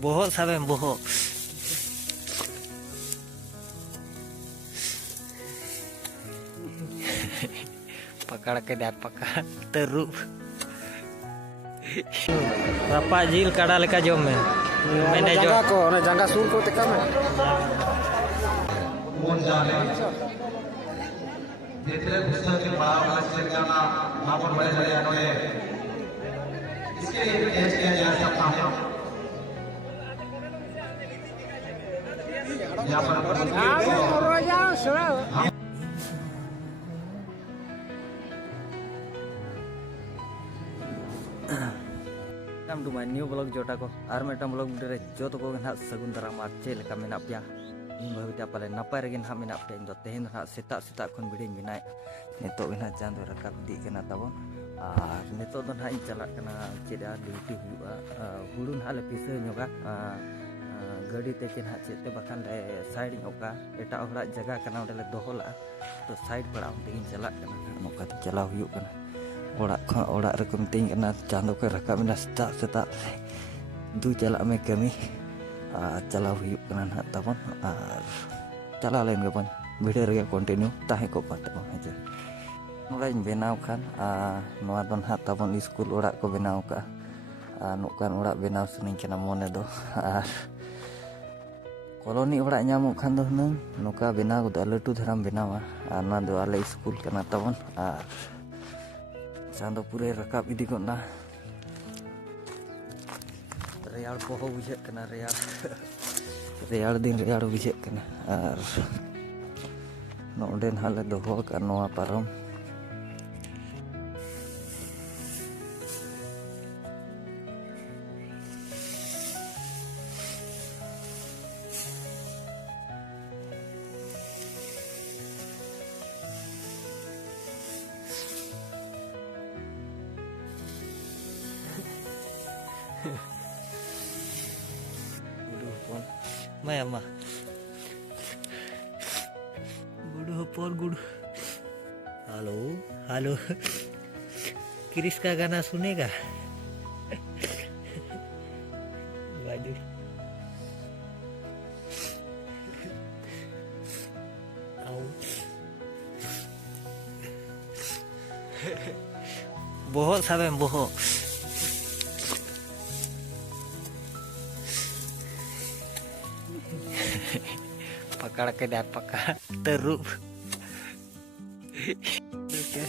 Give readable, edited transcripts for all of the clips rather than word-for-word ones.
Bohok sampai bohok. पकड़ के दात पकड़ teruk. Rapak jil kada leka jom me. मैंने जो को ने जंगा सूर को तक में कौन जाने जितने पुस्तक के बाहर वाला से जाना वहां पर बड़े बड़े अनोए इसके लिए भी टेस्ट किया जा सकता है यहाँ पर Duma new blog jota ko ar metam blog dere joto ko na sagun dara mar chel ka menap ya in bhavita pale napar gen ha menap pe do tehen ha seta khon bidin binai neto ina jando rakap di kana tabon ar neto don ha in chalak kana cheda duty huwa hulun hale pise nyoga gadi te ken ha chete bakan le side nyoga eta hora jaga kana ole dohola to side para tegin chalak kana noka chala huyu kana orang rekom ting kena jangan ke rakam mina setak du jalak me kami cala huyuk kena nak tapon cala lain kapan video rega continue tahe ko pat bang aja mulai benau kan noa don hat tapon school orang ko benau ka nukan orang benau sening kena mone do koloni orang nyamuk kan do nang nuka benau do letu dharam benau noa do ale school kena tapon Sando pure rakap idi kona real poho bujek kena real din real bujek kena noden hale doho kan noa parom मैं अम्मा गुडू पोर गुडू hello hello Chris का गाना सुनेगा बाजू आओ बहुत समय बहुत पकड़ के दात पकड़ teruk. Okay.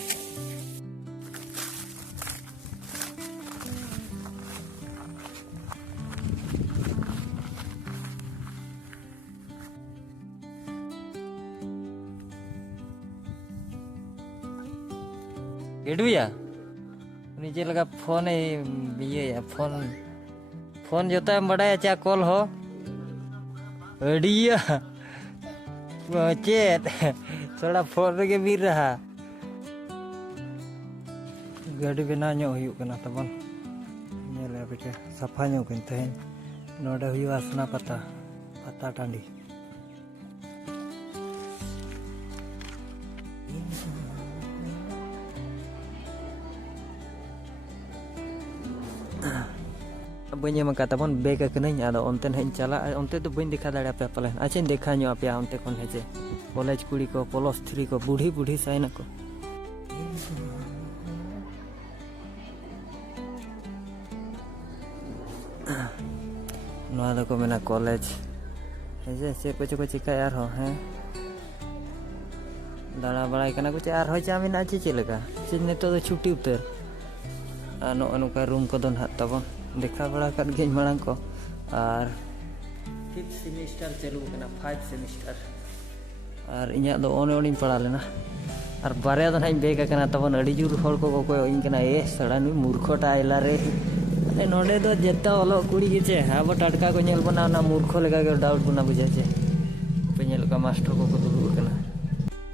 Gitu ya? Ini lagi phone biaya ya phone jota yang bada ya call ho. Dia chat थोड़ा फोन रे भी रहा गाड़ी बना ᱧᱚᱜ हुयᱩᱜ कना तबन नेले बेटे सफा ᱧᱚᱜ किन तहेन नोडे हुयु आसना पता टांडी बने मका तबन बेग कनई आदो ओनतेन हेन चला ओनते तो बइन देखा दाड़ा पे पले आछेन देखा ᱧᱚᱜ आपे ओनते कोन हेजे कॉलेज कुड़ी को प्लस 3 को बूढ़ी साइन को नोआ को मेना कॉलेज हेजे से को चिका यार हो हैं दाड़ा बड़ाई कना को यार हो जा मेना चे लगा से नेतो तो छुट्टी उतर नो अनुका रूम को दोन हात तबन देखा बड़ा कर गेज मांग को और 5th सेमेस्टर चलू कना 5 सेमेस्टर और इन्या दो ओने पढ़ा लेना और बारे दो नाइन बेग कना तबन अड़ी जुर हर को इन कना ए सड़ा नु मूर्खटा आइला रे नोडे दो जेता ओलो कुड़ी गेचे अब टटका को नेल बना ना मूर्ख लेगा के डाउट बना बुझे छे पे नेल का मास्टर को दुलु कना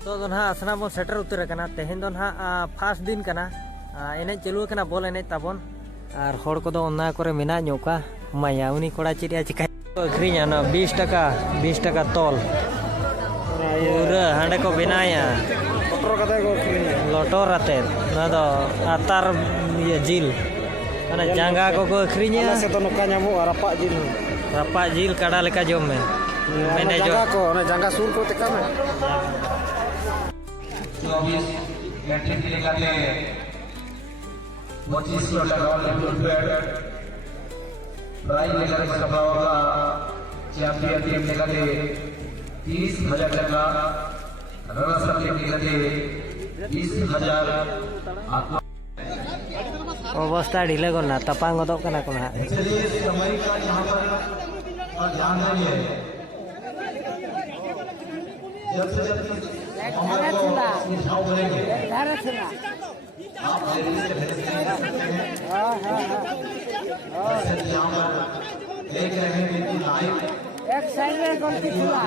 तो दो ना असना बो सेटर उतर कना तेहेन दो ना फर्स्ट दिन कना एने चलू कना बॉल एने तबन और हर को दो ओना करे मेना ᱧᱚᱠᱟ माया उनी कोड़ा चिरिया चिका अखरिया ना 20 टका तोल पूरा हांडे को बनाया लोटर आते ना दो आतार ये जिल ana jangga ko akhrinya से तो नोका ᱧᱟᱢᱚᱜ ᱟᱨ ᱨᱟᱯᱟᱜ ᱡᱤᱞ रपा जिल काड़ा लेका जम में मैंने जो जंगा सूर को तेका में 24 मैट्रिक के लेकर 2500 लगाओ प्राइज लेकर सभा होगा चैंपियन टीम लेकर 30,000 टका रनर्स अप टीम लेकर 20,000 अवस्था ढीले को ना तपा गदक कना को ना चलिए समय का यहाँ पर ध्यान देंगे जब से जब हम को सुझाव करेंगे आप जल्दी से भेज सकते हैं यहाँ पर देख रहे हैं कि लाइव एक साइड में गलती हुआ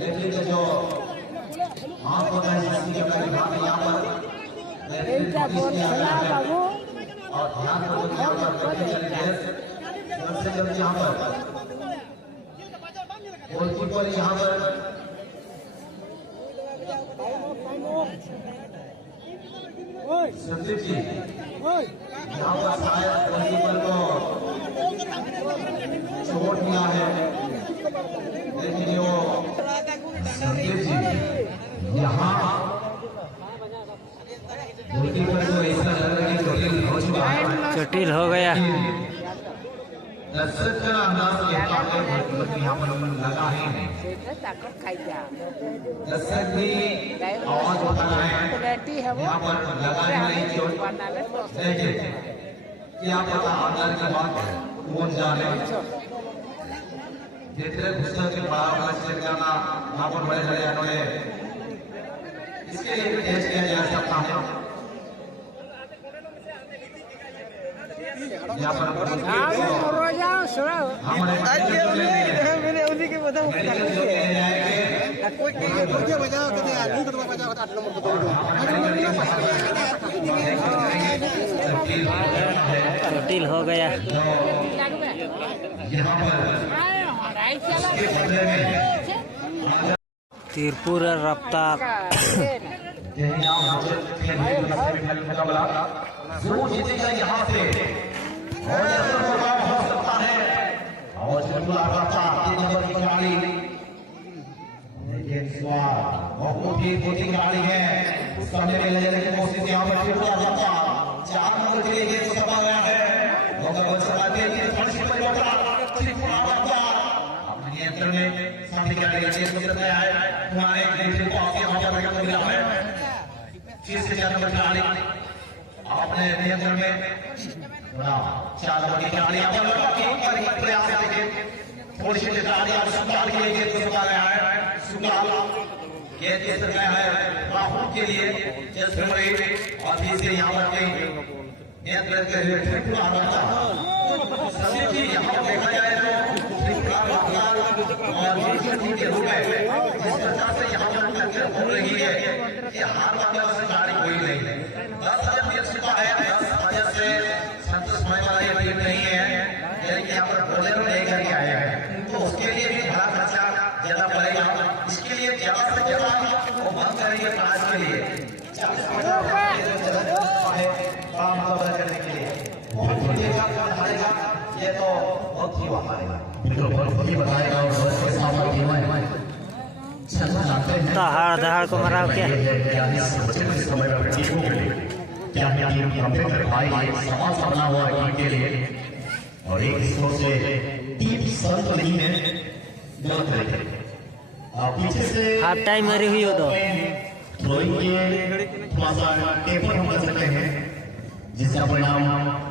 लेकिन जो आप होता है यहाँ पर इनका गोल खेला बाबू और ध्यान रखो यहाँ पर जल्द से जल्द यहाँ पर गोलकीपर यहाँ पर संदीप जी यहाँ पर शायद गोलकीपर को चोट दिया है लेकिन वो संदीप जी यहाँ गोलकीपर को ऐसा लग रहा है कि जटिल हो चुका है जटिल हो गया दर्शक का अंदाज कहता है गोलकीपर यहाँ पर लगा ही नहीं दर्शक भी आवाज उठा रहे हैं यहाँ पर लगा ही नहीं चोट देखिए क्या पता अंदर की बात कौन जाने जितने पुस्तक के बाहर से जाना यहाँ पर बड़े बड़े अनोखे इसके लिए भी टेस्ट किया जा सकता है यहाँ पर हमारे मैंने उन्हीं के बताऊं जटिल हो गया यहाँ पर तीरपुर रफ्तार जो जीतेगा यहाँ से और हो सकता है और नंबर की गाड़ी लेकिन बहुत ही गाड़ी है उसका मेरे ले जाने की कोशिश यहाँ पर फिर हुआ जाता 4 नंबर के लिए ये सफा गया है अपने नियंत्रण में सामने गाड़ी का चेस हो सकता है तुम्हारे को आगे मिला है फिर से 4 नंबर गाड़ी आपने नियंत्रण में 4 नंबर की गाड़ी प्रयास देखिए थोड़ी सी गाड़ी आप सुकाल के लिए सुखा गया है सुकाल ये गया है राहुल के लिए और तीसरे यहाँ पर नियंत्रण के लिए सभी की यहाँ देखा जाए तो और के रूप में जिस प्रकार से यहाँ पर चर्चा हो रही है ये हार वाले से गाड़ी कोई नहीं है 10,000 मिल चुका है 10,000 से संतोष होने वाला ये टीम नहीं है यानी कि यहाँ पर बोलेरो लेकर के आया है तो उसके लिए भी बड़ा खर्चा ज्यादा पड़ेगा इसके लिए ज्यादा से ज्यादा वो बंद करेंगे प्राइस के लिए काम करने के लिए ये तो बहुत ही हमारे बहुत ही बताएगा और बहुत पैसा दहाड़ दहाड़ को मराव क्या समय पर टीमों के लिए क्या भाई समाज बना हुआ है टीम के लिए और एक सोच से टीम संत नहीं है गलत तरीके पीछे से हाफ टाइम मरी हुई हो तो थ्रोइंग के थोड़ा सा टेपर हम कर सकते हैं जिसका परिणाम